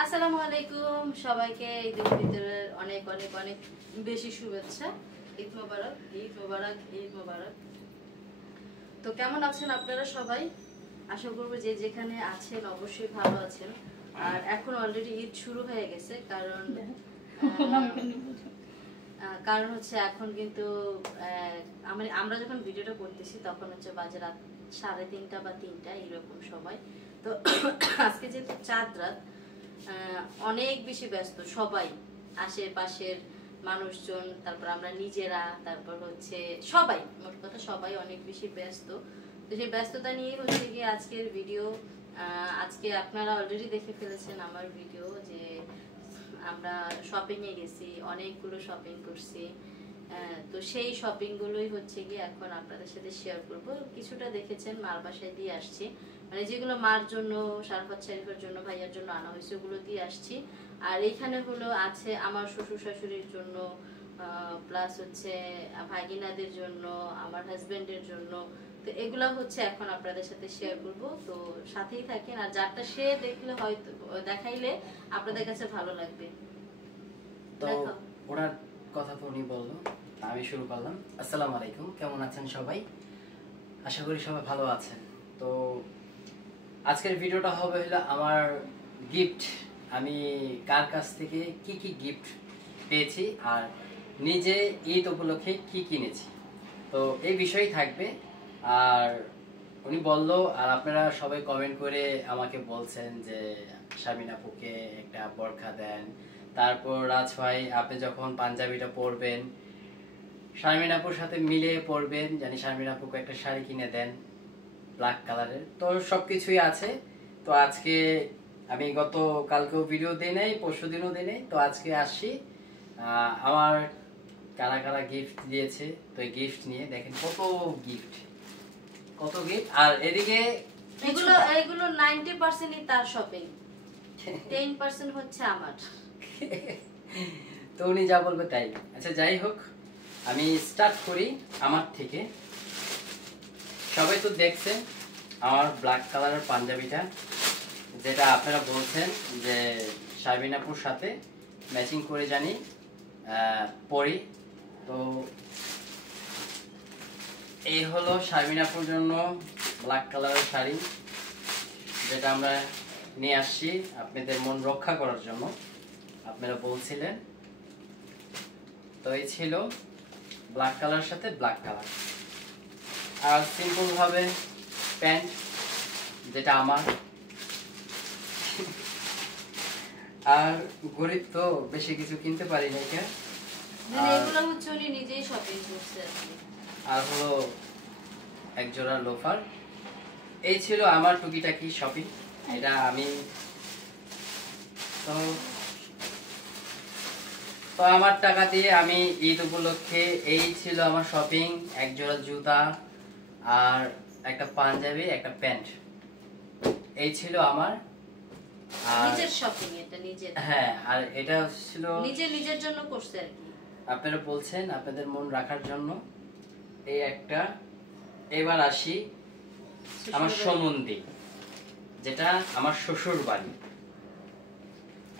আসসালামু আলাইকুম সবাইকে ঈদের ভিতরের অনেক অনেক অনেক বেশি শুভেচ্ছা। ঈদ মোবারক, ঈদ মোবারক, ঈদ মোবারক। তো কেমন আছেন আপনারা সবাই? আশা করবো যে যেখানে আছেন অবশ্যই ভালো আছেন। আর এখন অলরেডি ঈদ শুরু হয়ে গেছে, কারণ কারণ হচ্ছে এখন কিন্তু আমরা যখন ভিডিওটা করতেছি তখন হচ্ছে বাজে রাত 3:30 বা 3টা এরকম সময়। তো আজকে যেহেতু চাঁদ রাত, অনেক বেশি ব্যস্ত সবাই, আশেপাশের মানুষজন, তারপর আমরা নিজেরা, তারপর হচ্ছে সবাই, মোট কথা সবাই অনেক বেশি ব্যস্ত। তো সেই ব্যস্ততা নিয়ে হচ্ছে গিয়ে আজকের ভিডিও। আজকে আপনারা অলরেডি দেখে ফেলেছেন আমার ভিডিও, যে আমরা শপিং এ গেছি, অনেকগুলো শপিং করছি। তো সেই শপিং গুলোই হচ্ছে গিয়ে এখন আপনাদের সাথে শেয়ার করব। কিছুটা দেখেছেন মার বাসায় দিয়ে আসছি, মানে যেগুলো মার জন্য, শারফাত শরীফের জন্য, ভাইয়ার জন্য আনা হয়েছে ওগুলো দিয়ে আসছি। আর এখানে হলো আছে আমার শ্বশুর শাশুড়ির জন্য, প্লাস হচ্ছে ভাগিনাদের জন্য, আমার হাজবেন্ডের জন্য। তো এগুলা হচ্ছে এখন আপনাদের সাথে শেয়ার করব। তো সাথেই থাকেন, আর যারটা সে দেখলে হয়তো দেখাইলে আপনাদের কাছে ভালো লাগবে। তো ওনার কথা তো উনি বললো, আমি শুরু করলাম। আসসালামু আলাইকুম, কেমন আছেন সবাই? আশা করি সবাই ভালো আছেন। তো আজকের ভিডিওটা হবে হলো আমার গিফট, আমি কার কাছ থেকে কি কি গিফট পেয়েছি আর নিজে ঈদ উপলক্ষে কি কিনেছি, তো এই বিষয়ই থাকবে। আর উনি বললো, আর আপনারা সবাই কমেন্ট করে আমাকে বলছেন যে শারমিন আপুকে একটা বোরখা দেন, তারপর রাজ ভাই আপনি যখন পাঞ্জাবিটা পরবেন শারমিন আপুর সাথে মিলে পরবেন, জানি শারমিন আপুকে একটা শাড়ি কিনে দেন ব্ল্যাক কালারের। তো সবকিছুই আছে। তো আজকে আমি কালকেও ভিডিও দিই নাই, পরশু দিনও দিই নাই, তো আজকে আসছি আমার কারা কারা গিফট দিয়েছে। তো এই গিফট নিয়ে দেখেন কত গিফট, কত গিফট। আর এদিকে এগুলো 90%ই তার শপিং, 10% হচ্ছে আমার। তো উনি যা বলবে তাই। আচ্ছা যাই হোক, আমি স্টার্ট করি আমার থেকে। সবাই তো দেখছেন আমার ব্ল্যাক কালারের পাঞ্জাবিটা, যেটা আপনারা বলছেন যে শারমিন আপুর সাথে ম্যাচিং করে জানি পরি। তো এই হলো শারমিন আপুর জন্য ব্ল্যাক কালারের শাড়ি, যেটা আমরা নিয়ে আসছি আপনাদের মন রক্ষা করার জন্য, আপনারা বলছিলেন। তো এই ছিল ব্ল্যাক কালার সাথে ব্ল্যাক কালার। আর সিম্পল ভাবে প্যান্ট, যেটা আমার। আর গরিব তো বেশি কিছু কিনতে পারি না, এগুলো হচ্ছে উনি নিজেই শপিং করছে। আর হলো এক জোড়া লোফার। এই ছিল আমার টুকিটাকি শপিং। এটা আমি তো আমার টাকা দিয়ে আমি ঈদ উপলক্ষে এই ছিল আমার শপিং। এক জোড়া জুতা আর একটা পাঞ্জাবি, একটা প্যান্ট, এই ছিল আমার নিজের শপিং। এটা নিজের, হ্যাঁ। আর এটা ছিল নিজের জন্য করছে আর কি। আপনারা বলছেন আপনাদের মন রাখার জন্য এই একটা। এবার আসি আমার সম্বন্ধী, যেটা আমার শ্বশুর বাড়ি।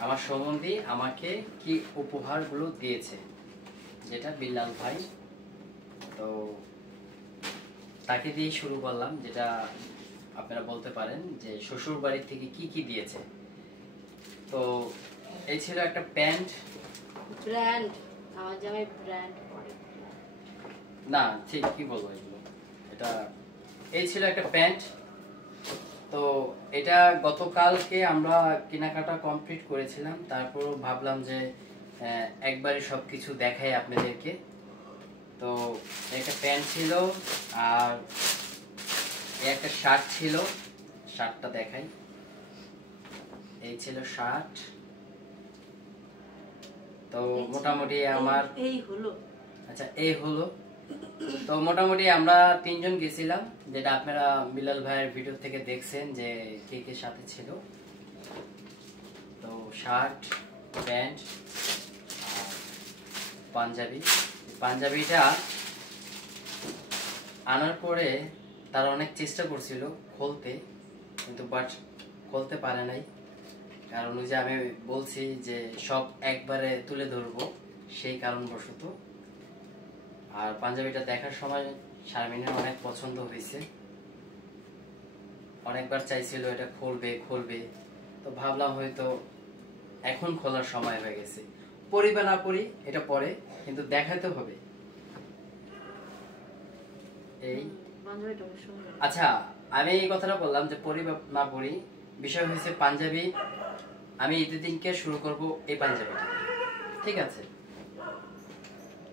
আমার সম্বন্ধী আমাকে কি উপহারগুলো দিয়েছে, যেটা বিল্লাল ভাই। তো তাকে দিয়ে শুরু করলাম, যেটা আপনারা বলতে পারেন যে শ্বশুর বাড়ি থেকে কি কি দিয়েছে। তো এই ছিল একটা প্যান্ট, ব্র্যান্ড, আমার জামাই ব্র্যান্ড পরে না ঠিক কি বলবো এগুলো, এটা এই ছিল একটা প্যান্ট। তো এটা গতকালকে আমরা কেনাকাটা কমপ্লিট করেছিলাম, তারপর ভাবলাম যে একবারে সবকিছু দেখাই আপনাদেরকে। তো একটা প্যান্ট ছিল, আর একটা শার্ট ছিল, শার্টটা দেখাই। এই ছিল শার্ট। তো মোটামুটি আমার এই হলো, আচ্ছা এই হলো। তো মোটামুটি আমরা তিনজন গেছিলাম, যেটা আপনারা বিলাল ভাইয়ের ভিডিও থেকে দেখছেন যে কে কে সাথে ছিল। তো শার্ট, প্যান্ট আর পাঞ্জাবি। পাঞ্জাবিটা আনার পরে তারা অনেক চেষ্টা করছিল খুলতে, কিন্তু বাট খুলতে পারে নাই। কারণ ওই যে আমি বলছি যে সব একবারে তুলে ধরবো সেই কারণবশত। আর পাঞ্জাবিটা দেখার সময় শারমিনের অনেক পছন্দ হয়েছে, অনেকবার চাইছিল এটা খুলবে খুলবে, তো ভাবলাম হয়তো এখন খোলার সময় হয়ে গেছে। পরি বা না পরি এটা পরে, কিন্তু দেখাতে হবে। এই আচ্ছা, আমি এই কথাটা বললাম যে পরি বা না পরি, বিষয় হয়েছে পাঞ্জাবি আমি ঈদের দিনকে শুরু করব এই পাঞ্জাবিটা, ঠিক আছে?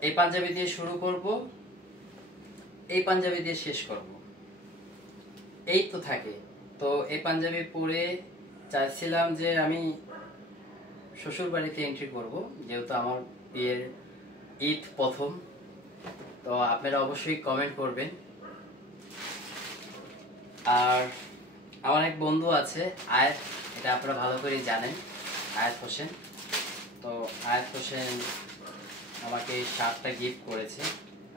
এই পাঞ্জাবি দিয়ে শুরু করব, এই পাঞ্জাবি দিয়ে শেষ করব, এই তো থাকে। তো এই পাঞ্জাবি পরে চাইছিলাম যে আমি শ্বশুর বাড়িতে এন্ট্রি করব, যেহেতু আমার বিয়ের ঈদ প্রথম। তো আপনারা অবশ্যই কমেন্ট করবেন। আর আমার এক বন্ধু আছে আয়াত, এটা আপনারা ভালো করে জানেন, আয়াত হোসেন। তো আয়াত হোসেন আমাকে এই শার্টটা গিফট করেছে,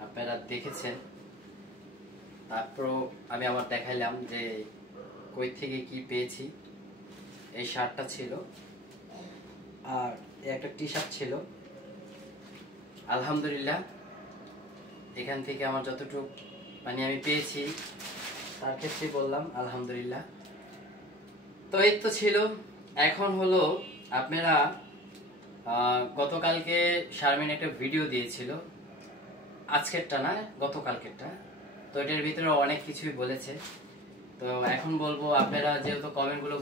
আপনারা দেখেছেন। তারপর আমি আবার দেখাইলাম যে কই থেকে কি পেয়েছি। এই শার্টটা ছিল, আর একটা টি শার্ট ছিল। আলহামদুলিল্লাহ, এখান থেকে আমার যতটুকু মানে আমি পেয়েছি তার ক্ষেত্রে বললাম আলহামদুলিল্লাহ। তো এই তো ছিল। এখন হলো আপনারা গতকালকে শারমিন একটা ভিডিও দিয়েছিল, আজকেরটা না গতকালকেরটা। তো এটার ভিতরে অনেক কিছুই বলেছে। তো এখন বলবো, আপনারা যেহেতু কমেন্টগুলো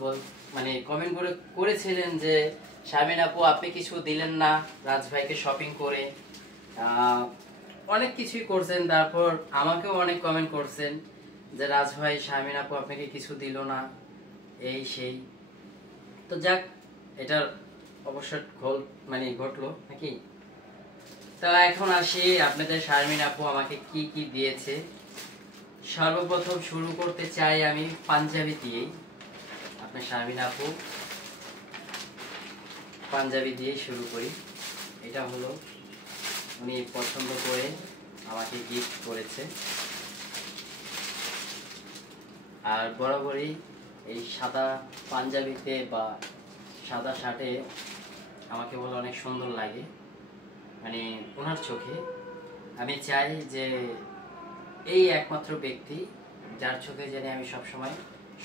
মানে কমেন্ট করেছিলেন যে শারমিন আপু আপনি কিছু দিলেন না রাজ ভাইকে শপিং করে, অনেক কিছুই করছেন। তারপর আমাকেও অনেক কমেন্ট করছেন যে রাজ ভাই শারমিন আপু আপনাকে কিছু দিল না, এই সেই। তো যাক, এটার অবশ্য মানে ঘটলো নাকি। তো এখন আসি আপনাদের শারমিন আপু আমাকে কি কি দিয়েছে। সর্বপ্রথম শুরু করতে চাই আমি পাঞ্জাবি দিয়েই। আপনার শারমিন আপু পাঞ্জাবি দিয়ে শুরু করি। এটা হলো উনি পছন্দ করে আমাকে গিফট করেছে। আর বরাবরই এই সাদা পাঞ্জাবিতে বা সাদা শার্টে আমাকে বলে অনেক সুন্দর লাগে, মানে ওনার চোখে। আমি চাই যে এই একমাত্র ব্যক্তি যার চোখে জানি আমি সবসময়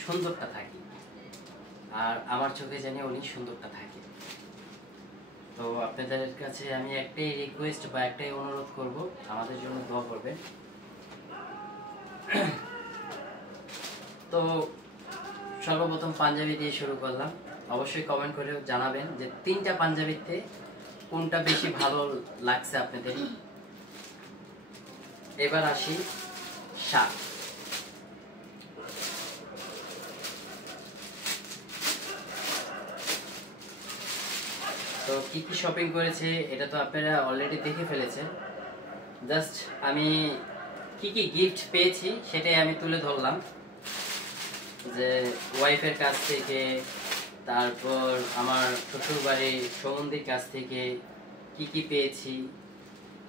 সুন্দরটা থাকি, আর আমার চোখে জানি উনি সুন্দরটা থাকে। তো আপনাদের কাছে আমি একটাই রিকোয়েস্ট বা একটাই অনুরোধ করব, আমাদের জন্য দোয়া করবেন। তো সর্বপ্রথম পাঞ্জাবি দিয়ে শুরু করলাম। অবশ্যই কমেন্ট করে জানাবেন যে 3টা পাঞ্জাবিতে কোনটা বেশি ভালো লাগছে আপনাদের। এবার আসি শার্ট। তো কি কি শপিং করেছে এটা তো আপনারা অলরেডি দেখে ফেলেছেন। জাস্ট আমি কি কি গিফট পেয়েছি সেটাই আমি তুলে ধরলাম, যে ওয়াইফের কাছ থেকে, তারপর আমার শ্বশুর বাড়ির সম্বন্ধীর কাছ থেকে কি কি পেয়েছি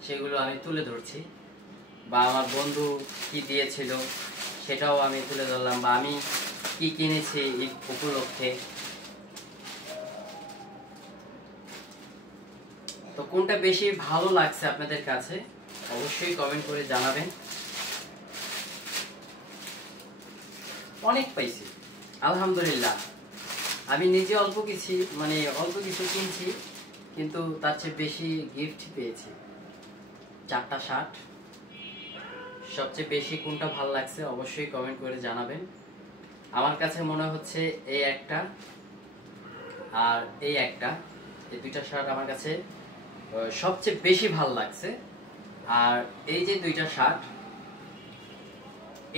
সেগুলো আমি তুলে ধরছি। বা আমার বন্ধু কি দিয়েছিল সেটাও আমি তুলে ধরলাম, বা আমি কি কিনেছি ঈদ উপলক্ষে। তো কোনটা বেশি ভালো লাগছে আপনাদের কাছে অবশ্যই কমেন্ট করে জানাবেন। অনেক পাইছি আলহামদুলিল্লাহ। আমি নিজে অল্প কিছু কিনছি, কিন্তু তার চেয়ে বেশি গিফট পেয়েছি। 4টা শার্ট। সবচেয়ে বেশি কোনটা ভালো লাগছে অবশ্যই কমেন্ট করে জানাবেন। আমার কাছে মনে হচ্ছে এই একটা আর এই একটা, এই 2টা শার্ট আমার কাছে সবচেয়ে বেশি ভালো লাগছে। আর এই যে 2টা শার্ট,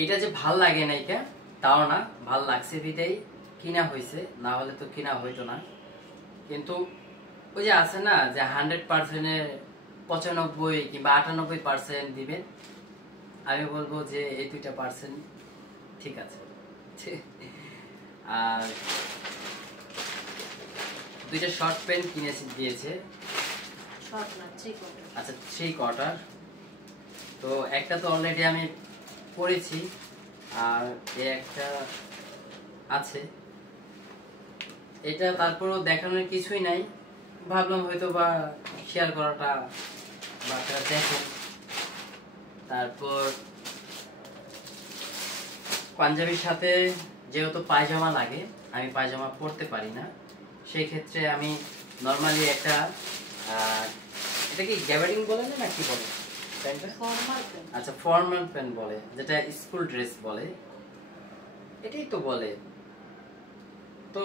এটা যে ভাল লাগে নাই কে তাও না, ভাল লাগছে বিদায় কিনা হয়েছে, না হলে তো কিনা হইতো না। কিন্তু ওই যে আছে না যে 100%-এর 95 কিংবা 98% দিবেন, আমি বলবো যে এই 2% ঠিক আছে। আর 2টা শর্ট প্যান্ট কিনেছি দিয়েছে, আচ্ছা 3 কোয়ার্টার। তো একটা তো অলরেডি আমি পরেছি, আর একটা আছে। এটা তারপরও দেখানোর কিছুই নাই, ভাবলাম হয়তো বা শেয়ার করাটা বাচ্চারা দেখেন। তারপর পাঞ্জাবির সাথে যেহেতু পায়জামা লাগে, আমি পায়জামা পরতে পারি না, সেই ক্ষেত্রে আমি নর্মালি একটা এটা কি গ্যাবার্ডিং বলে না কি বলে প্যান্টটা? আচ্ছা, ফর্মাল প্যান্ট বলে, যেটা স্কুল ড্রেস বলে, এটাই তো বলে। তো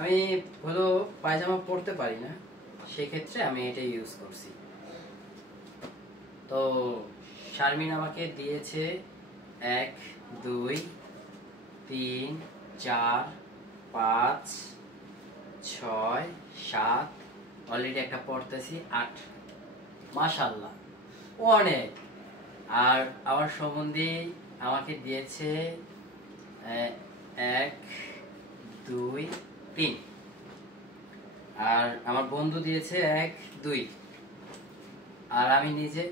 আমি হলো পায়জামা পরতে পারি না, সেই ক্ষেত্রে আমি এটাই ইউজ করছি। তো শারমিন আমাকে দিয়েছে 1 2 3 4 5 6 7, অলরেডি একটা পড়তেছি 8। মাশাআল্লাহ অনেক। আর আমার সম্বন্ধে আমাকে দিয়েছে 1 2 3, আর আমার বন্ধু দিয়েছে 1 2, আর আমি নিজে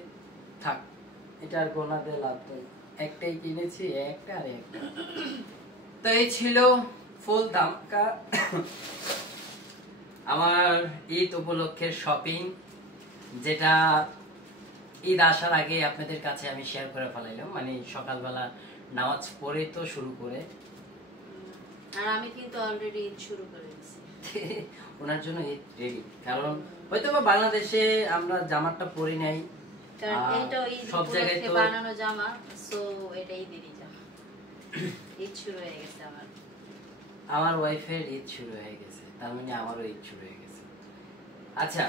থাক এটা আর গোনা দিয়ে লাভ নেই, একটাই কিনেছি, একটা আর একটা। তো এই ছিল ফুল ধামাকা আমার ঈদ উপলক্ষের শপিং, যেটা ঈদ আসার আগে আপনাদের কাছে আমি শেয়ার করে ফেলাইলাম, মানে সকালবেলা নামাজ পড়ে তো শুরু করে। আর আমি কিন্তু অলরেডি ঈদ শুরু করে দিয়েছি ওনার জন্য ঈদ রেডি, কারণ হয়তো বা বাংলাদেশে আমরা জামাটা পরি নাই, কারণ এটা ঈদ সব জায়গায় উপলক্ষে তো বানানো জামা, সো এটা ঈদেরই জামা। ঈদ শুরু হয়ে গেছে আমার ওয়াইফের ঈদ শুরু হয়ে গেছে, তার মানে আমারও ঈদ শুরু হয়ে গেছে। আচ্ছা,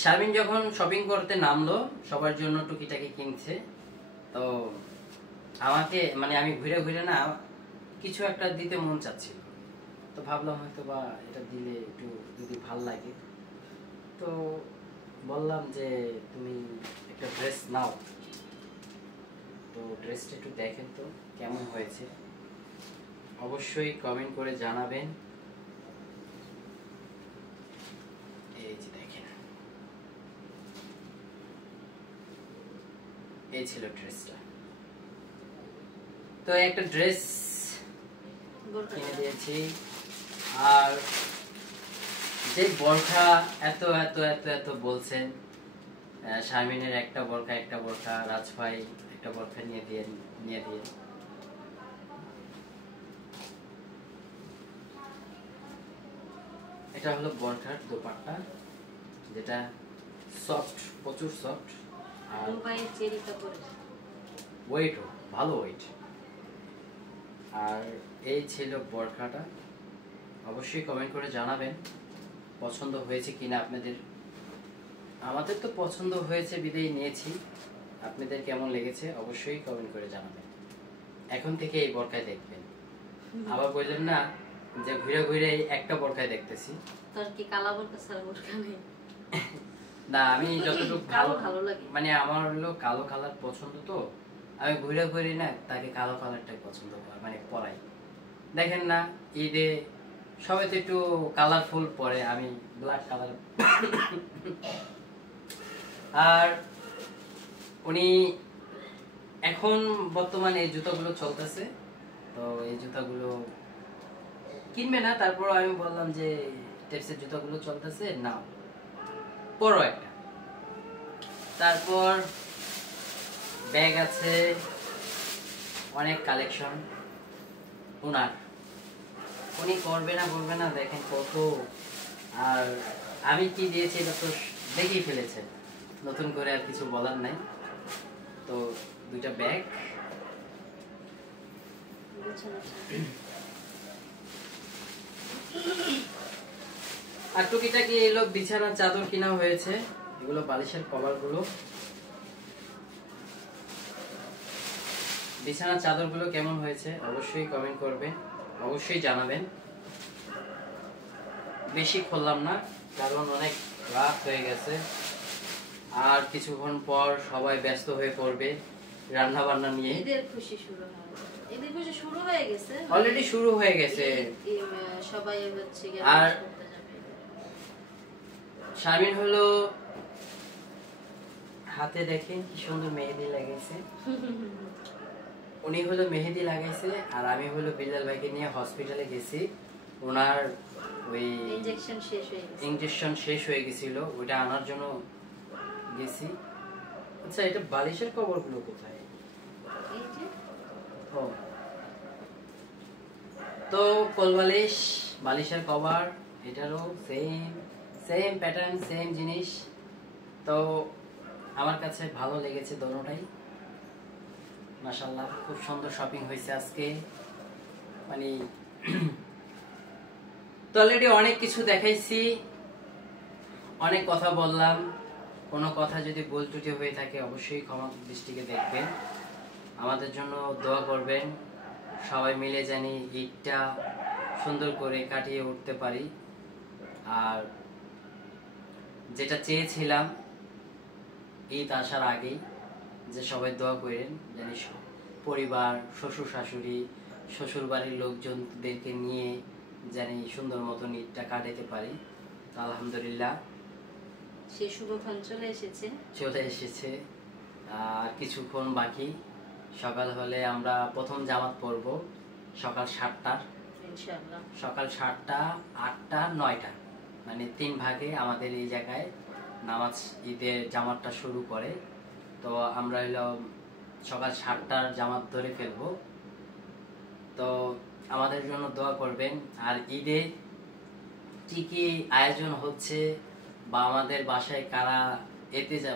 শারমিন যখন শপিং করতে নামলো, সবার জন্য টুকিটাকি কিনছে, তো আমাকে মানে আমি ঘুরে ঘুরে না কিছু একটা দিতে মন চাচ্ছিল, তো ভাবলাম হয়তো বা এটা দিলে একটু যদি ভাল লাগে, তো বললাম যে তুমি একটা ড্রেস নাও। তো ড্রেসটা একটু দেখেন তো কেমন হয়েছে, অবশ্যই কমেন্ট করে জানাবেন। এই যে দেখেন, এই ছিল ড্রেসটা। তো একটা ড্রেস কিনে দিয়েছি, আর যে বোরখা এত এত এত এত বলছেন, শারমিনের একটা বোরখা, রাজভাই একটা বোরখা নিয়ে দিয়ে। এটা হলো বোরখার দোপাট্টা, যেটা সফট, প্রচুর সফট, আর দুবাইয়ের চেরি কাপড়, ওয়েটও ভালো ওয়েট। আর এই ছিল বোরখাটা, অবশ্যই কমেন্ট করে জানাবেন পছন্দ হয়েছে কিনা আপনাদের। আমাদের তো পছন্দ হয়েছে বিদেই নিয়েছি, আপনাদের কেমন লেগেছে অবশ্যই কমেন্ট করে জানাবেন। এখন থেকে এই বোরখায় দেখবেন, আবার বললেন না যে ঘুরে ঘুরে একটা বোরখায় দেখতেছি। তোর কি কালা বোরখা সারা বোরখা নেই? না, আমি যতটুকু ভালো লাগে, মানে আমার হলো কালো কালার পছন্দ, তো আমি ঘুরে ঘুরে না তাকে কালো কালারটাই পছন্দ করি, মানে পরাই। দেখেন না ঈদে সবাই তো একটু কালারফুল পরে, আমি ব্ল্যাক কালার। আর উনি এখন বর্তমানে এই জুতাগুলো চলতেছে, তো এই জুতাগুলো কিনবে না, তারপর আমি বললাম যে টেপসের জুতাগুলো চলতেছে নাও, পরো একটা। তারপর ব্যাগ আছে, অনেক কালেকশন ওনার, উনি করবে না দেখেন কত। আর আমি কি দিয়েছি এটা তো দেখেই ফেলেছে, নতুন করে আর কিছু বলার নাই। তো দুইটা ব্যাগ, আর টুকিটাকি এলো বিছানার চাদর কিনা হয়েছে, এগুলো বালিশের কভার গুলো। বিছানার চাদর গুলো কেমন হয়েছে অবশ্যই কমেন্ট করবেন, অবশ্যই জানাবেন। বেশি খুললাম না, কারণ অনেক রাত হয়ে গেছে, আর কিছুক্ষণ পর সবাই ব্যস্ত হয়ে পড়বে রান্না বান্না নিয়ে। ঈদের খুশি শুরু হয়, ঈদের খুশি শুরু হয়ে গেছে, অলরেডি শুরু হয়ে গেছে। সবাই হচ্ছে আর শারমিন হলো হাতে দেখেন কি সুন্দর মেহেদি লাগাইছে, উনি হলো মেহেদি লাগাইছে, আর আমি হলো বিল্লাল ভাইকে নিয়ে হসপিটালে গেছি ওনার ওই ইনজেকশন শেষ হয়ে হয়ে গেছে। গেছিল, ওইটা আনার জন্য গেছি। আচ্ছা, এটা বালিশের কভারগুলো কোথায়? এই যে ও, তো কোলবালিশ, বালিশের কভার, এটারও সেম সেম প্যাটার্ন, সেম জিনিস। তো আমার কাছে ভালো লেগেছে দোনোটাই, মাশাআল্লাহ। খুব সুন্দর শপিং হয়েছে আজকে। মানে তো অলরেডি অনেক কিছু দেখাইছি, অনেক কথা বললাম। কোনো কথা যদি ভুল ত্রুটি হয়ে থাকে অবশ্যই ক্ষমা দৃষ্টিকে দেখবেন। আমাদের জন্য দোয়া করবেন, সবাই মিলে জানি ঈদটা সুন্দর করে কাটিয়ে উঠতে পারি। আর যেটা চেয়েছিলাম ঈদ আসার আগেই, যে সবাই দোয়া করেন জানি পরিবার, শ্বশুর শাশুড়ি, শ্বশুর বাড়ির লোকজনদেরকে নিয়ে জানি সুন্দর মতন ঈদটা কাটাতে পারি। তো আলহামদুলিল্লাহ সেই শুভক্ষণ চলে এসেছে। আর কিছুক্ষণ বাকি, সকাল হলে আমরা প্রথম জামাত পড়ব সকাল 7টার, ইনশাআল্লাহ। সকাল 7টা, 8টা, 9টা, মানে 3 ভাগে আমাদের এই জায়গায় নামাজ ঈদের জামাতটা শুরু করে। তো আমরা হলো সকাল 7টার জামাত ধরে ফেলবো। তো আমাদের জন্য দোয়া করবেন। আর ঈদে কি কি আয়োজন হচ্ছে, বা আমাদের বাসায় কারা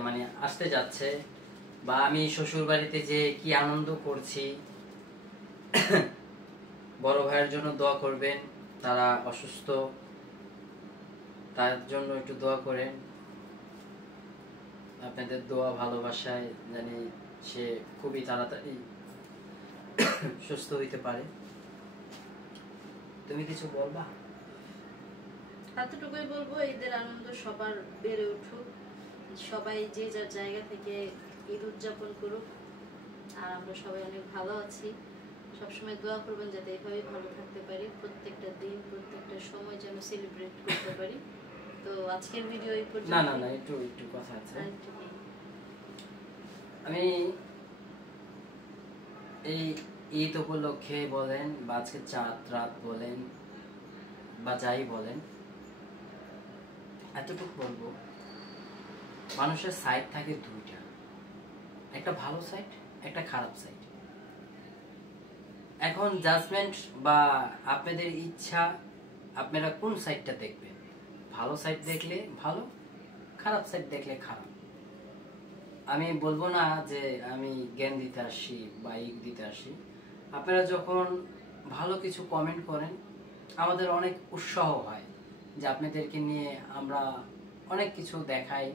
মানে আসতে যাচ্ছে, বা আমি শ্বশুর বাড়িতে যে কি আনন্দ করছি, বড় ভাইয়ের জন্য দোয়া করবেন, তারা অসুস্থ, তার জন্য একটু দোয়া করেন। আপনাদের দোয়া ভালোবাসায় জানি সে খুবই তাড়াতাড়ি সুস্থ হইতে পারে। তুমি কিছু বলবা? এতটুকুই বলবো, ঈদের আনন্দ সবার বেড়ে উঠুক, সবাই যে যার জায়গা থেকে ঈদ উদযাপন করুক। আর আমরা সবাই অনেক ভালো আছি। সবসময় দোয়া করবেন যাতে এইভাবেই ভালো থাকতে পারি, প্রত্যেকটা দিন প্রত্যেকটা সময় যেন সেলিব্রেট করতে পারি। তো আজকের ভিডিও এই পর্যন্ত। না একটু কথা আছে। আমি এই ঈদ উপলক্ষে বলেন, বা আজকে চাঁদ রাত বলেন, বা যাই বলেন, এতটুকু বলবো, মানুষের সাইড থাকে দুইটা, একটা ভালো সাইড, একটা খারাপ সাইড। এখন জাজমেন্ট বা আপনাদের ইচ্ছা, আপনারা কোন সাইডটা দেখবেন। ভালো সাইড দেখলে ভালো, খারাপ সাইড দেখলে খারাপ। আমি বলবো না যে আমি জ্ঞান দিতে আসি বা ঈদ দিতে আসি। আপনারা যখন ভালো কিছু কমেন্ট করেন, আমাদের অনেক উৎসাহ হয় যে আপনাদেরকে নিয়ে আমরা অনেক কিছু দেখাই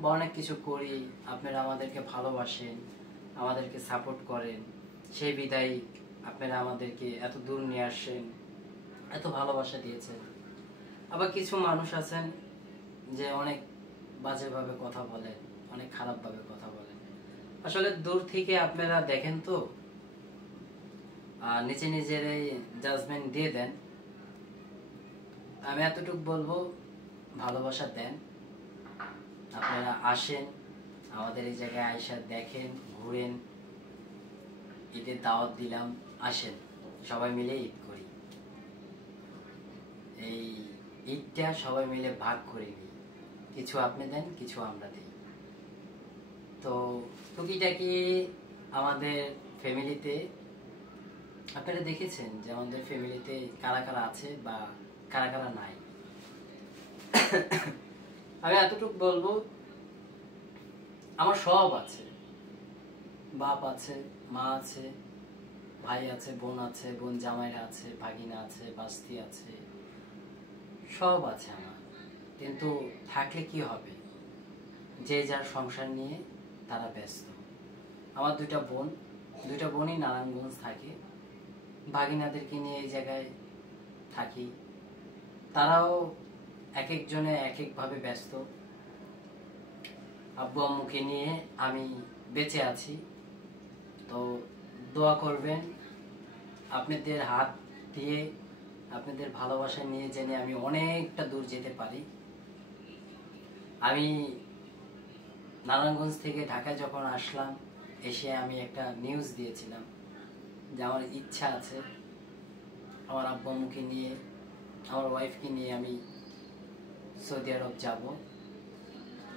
বা অনেক কিছু করি। আপনারা আমাদেরকে ভালোবাসেন, আমাদেরকে সাপোর্ট করেন, সেই বিদায় আপনারা আমাদেরকে এত দূর নিয়ে আসেন, এত ভালোবাসা দিয়েছেন। আবার কিছু মানুষ আছেন যে অনেক বাজেভাবে কথা বলেন, অনেক খারাপভাবে কথা বলেন। আসলে দূর থেকে আপনারা দেখেন তো, নিচে নিজেরাই জাজমেন্ট দিয়ে দেন। আমি এতটুকু বলবো, ভালোবাসা দেন, আপনারা আসেন আমাদের এই জায়গায়, আইসা দেখেন, ঘুরেন। ঈদের দাওয়াত দিলাম, আসেন সবাই মিলে ঈদ করি। এই ঈদটা সবাই মিলে ভাগ করে নিই, কিছু আপনি দেন, কিছু আমরা দিই। তো টুকিটাকি আমাদের ফ্যামিলিতে আপনারা দেখেছেন যে আমাদের ফ্যামিলিতে কারা কারা আছে বা কারা কারা নাই। আমি এতটুকু বলবো, আমার সব আছে, বাপ আছে, মা আছে, ভাই আছে, বোন আছে, বোন জামাইরা আছে, ভাগিনা আছে, বাস্তি আছে, সব আছে আমার। কিন্তু থাকলে কি হবে, যে যার সংসার নিয়ে তারা ব্যস্ত। আমার দুইটা বোনই নারায়ণগঞ্জ থাকে, ভাগিনাদেরকে নিয়ে এই জায়গায় থাকি। তারাও এক একজনে এক একভাবে ব্যস্ত। আব্বু আম্মুকে নিয়ে আমি বেঁচে আছি। তো দোয়া করবেন, আপনাদের হাত দিয়ে, আপনাদের ভালোবাসা নিয়ে জেনে আমি অনেকটা দূর যেতে পারি। আমি নারায়ণগঞ্জ থেকে ঢাকায় যখন আসলাম, এসে আমি একটা নিউজ দিয়েছিলাম যে আমার ইচ্ছা আছে আমার আব্বু আম্মুকে নিয়ে আমার ওয়াইফকে নিয়ে আমি সৌদি আরব যাব।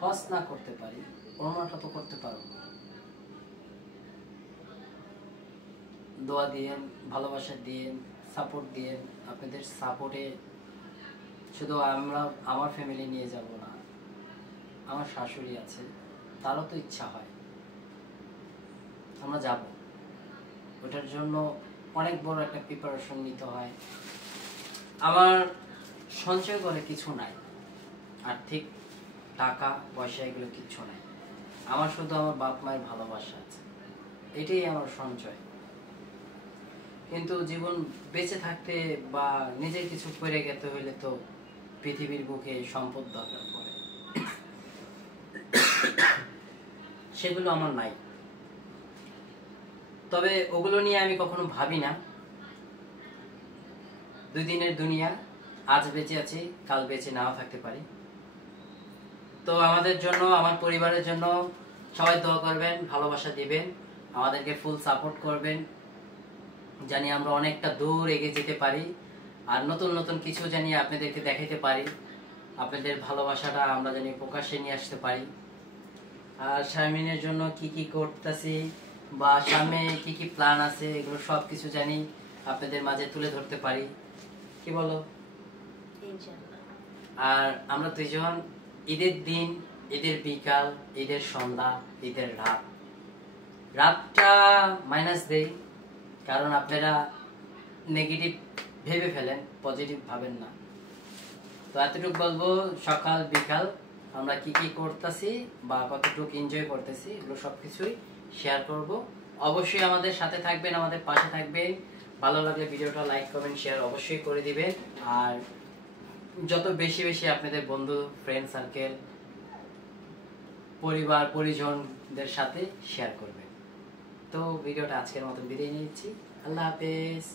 হজ না করতে পারি, ওমরাটা তো করতে পারবো। দোয়া দিয়েন, ভালোবাসা দিয়েন, সাপোর্ট দিয়েন। আপনাদের সাপোর্টে শুধু আমার ফ্যামিলি নিয়ে যাব না, আমার শাশুড়ি আছে, তারও তো ইচ্ছা হয় আমরা যাব। ওটার জন্য অনেক বড় একটা প্রিপারেশন নিতে হয়। আমার সঞ্চয় করে কিছু নাই, আর্থিক টাকা পয়সা এগুলো কিচ্ছু নাই। আমার শুধু আমার বাপ মায়ের ভালোবাসা আছে, এটাই আমার সঞ্চয়। কিন্তু জীবন বেঁচে থাকতে বা নিজের কিছু করে গেতে হইলে তো পৃথিবীর বুকে সম্পদ দরকার পড়ে, সেগুলো আমার নাই। তবে ওগুলো নিয়ে আমি কখনো ভাবি না। 2 দিনের দুনিয়া, আজ বেঁচে আছি, কাল বেঁচে নাও থাকতে পারি। তো আমাদের জন্য, আমার পরিবারের জন্য সবাই দোয়া করবেন, ভালোবাসা দিবেন, আমাদেরকে ফুল সাপোর্ট করবেন, জানি আমরা অনেকটা দূর এগিয়ে যেতে পারি, আর নতুন নতুন কিছু জানি আপনাদেরকে দেখাইতে পারি। আপনাদের ভালোবাসাটা আমরা জানি প্রকাশ্যে নিয়ে আসতে পারি। আর শারমিনের জন্য কি কি করতেছি বা সামনে কি কি প্ল্যান আছে, এগুলো সব কিছু জানি আপনাদের মাঝে তুলে ধরতে পারি। কি বলো? ইনশাআল্লাহ। আর আমরা দুইজন ঈদের দিন, ঈদের বিকাল, ঈদের সন্ধ্যা, ঈদের রাতটা মাইনাস দেই, কারণ আপনারা নেগেটিভ ভেবে ফেলেন, পজিটিভ ভাবেন না। তো এতটুকু বলবো, সকাল বিকাল আমরা কি কি করতেছি বা কতটুকু এনজয় করতেছি, এগুলো সবকিছুই শেয়ার করব। অবশ্যই আমাদের সাথে থাকবেন, আমাদের পাশে থাকবেন। ভালো লাগলে ভিডিওটা লাইক কমেন্ট শেয়ার অবশ্যই করে দিবেন। আর যত বেশি বেশি আপনাদের বন্ধু, ফ্রেন্ড সার্কেল, পরিবার পরিজনদের সাথে শেয়ার করবেন। তো ভিডিওটা আজকের মতো বিদায় নিচ্ছি। আল্লাহ হাফেজ।